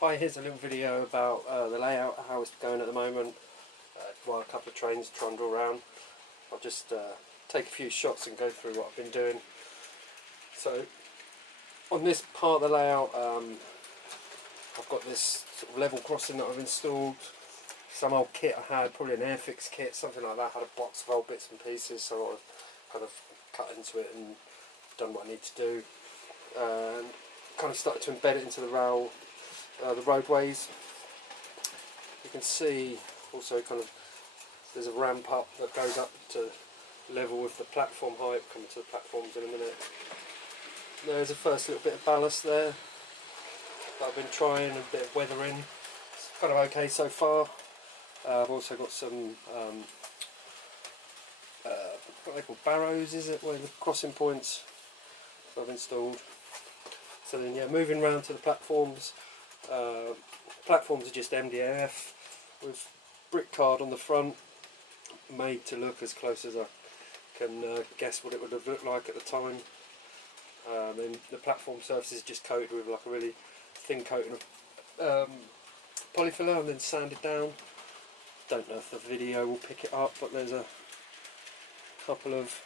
Hi, here's a little video about the layout, how it's going at the moment, while a couple of trains trundle around. I'll just take a few shots and go through what I've been doing. So on this part of the layout, I've got this sort of level crossing that I've installed. Some old kit I had, probably an Airfix kit, something like that. I had a box of old bits and pieces, so I've kind of cut into it and done what I need to do. And kind of started to embed it into the rail, the roadways. You can see also kind of there's a ramp up that goes up to level with the platform height. Come to the platforms in a minute. There's a first little bit of ballast there that I've been trying, a bit of weathering. It's kind of okay so far. I've also got some what they call barrows, is it, where the crossing points I've installed. So then, yeah, moving around to the platforms. Platforms are just MDF with brick card on the front, made to look as close as I can guess what it would have looked like at the time. Then the platform surface is just coated with like a really thin coating of polyfiller and then sanded down. Don't know if the video will pick it up, but there's a couple of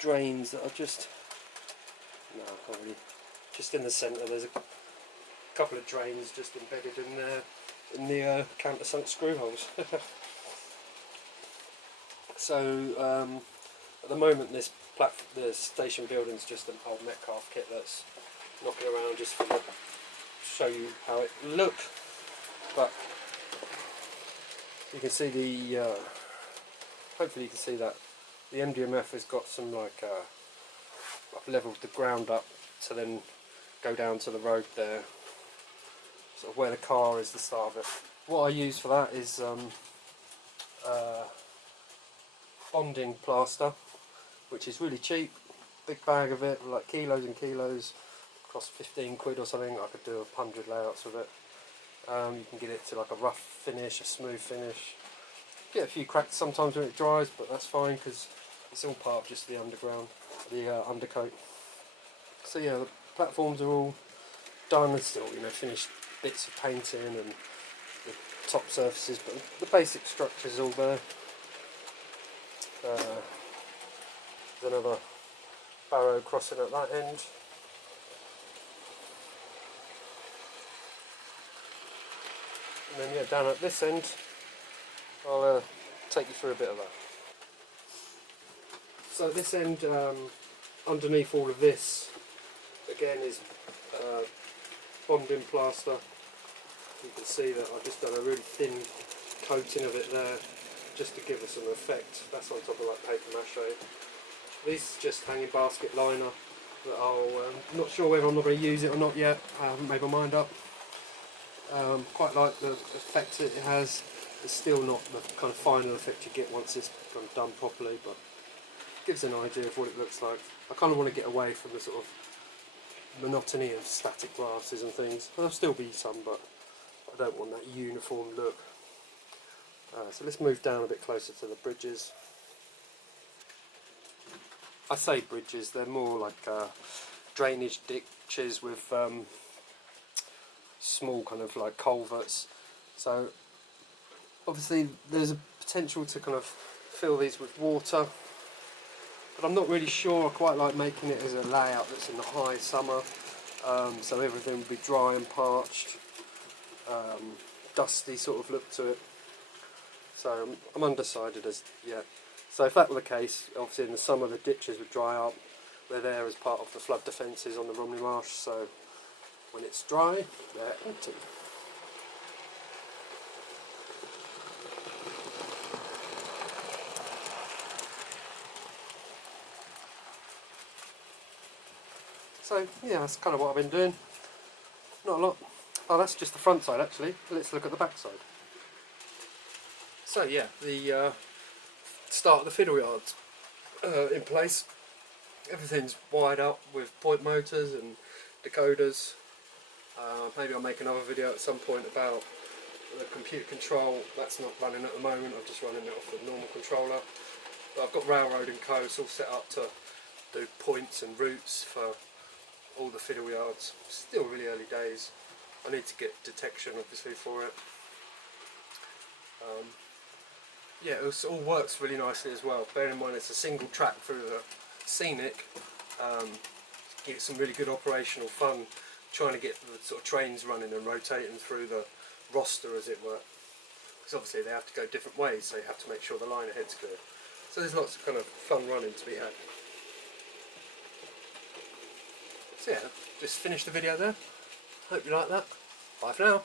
drains that are just, no, I can't really, just in the centre there's a couple of drains just embedded in there in the countersunk screw holes. So at the moment the station building's just an old Metcalf kit that's knocking around just for the, show you how it looked. But you can see the, hopefully you can see that the MDMF has got some like I've levelled the ground up to then go down to the road there, sort of where the car is the start of it. What I use for that is bonding plaster, which is really cheap, big bag of it, like kilos and kilos, cost 15 quid or something. I could do 100 layouts with it. You can get it to like a rough finish, a smooth finish. Get a few cracks sometimes when it dries, but that's fine because it's all part of just the undercoat. So yeah, the platforms are all done and still, you know, finished bits of painting and the top surfaces, but the basic structure is all there. There's another barrow crossing at that end. And then yeah, down at this end, I'll take you through a bit of that. So this end, underneath all of this, again is bonding plaster. You can see that I've just done a really thin coating of it there, just to give us some effect. That's on top of like paper mache. This is just hanging basket liner that I'm not sure whether I'm not going to use it or not yet. I haven't made my mind up. Quite like the effect it has. It's still not the kind of final effect you get once it's kind of done properly, but it gives an idea of what it looks like. I kind of want to get away from the sort of monotony of static glasses and things. There'll still be some, but I don't want that uniform look. So let's move down a bit closer to the bridges. I say bridges, they're more like drainage ditches with small kind of like culverts. So obviously there's a potential to kind of fill these with water, but I'm not really sure. I quite like making it as a layout that's in the high summer, so everything will be dry and parched, dusty sort of look to it. So I'm undecided as yet. So if that were the case, obviously in the summer the ditches would dry up. They're there as part of the flood defences on the Romney Marsh, so when it's dry, they're empty. So yeah, that's kind of what I've been doing. Not a lot. Oh, that's just the front side actually. Let's look at the back side. So yeah, the start of the fiddle yard's in place. Everything's wired up with point motors and decoders. Maybe I'll make another video at some point about the computer control. That's not running at the moment, I'm just running it off the normal controller. But I've got railroad and codes all set up to do points and routes for all the fiddle yards. Still really early days. I need to get detection obviously for it. Yeah, it all works really nicely as well. Bearing in mind it's a single track through the scenic, get some really good operational fun trying to get the sort of trains running and rotating through the roster, as it were. Because obviously they have to go different ways, so you have to make sure the line ahead's clear. So there's lots of kind of fun running to be had. So yeah, just finished the video there. Hope you like that. Bye for now.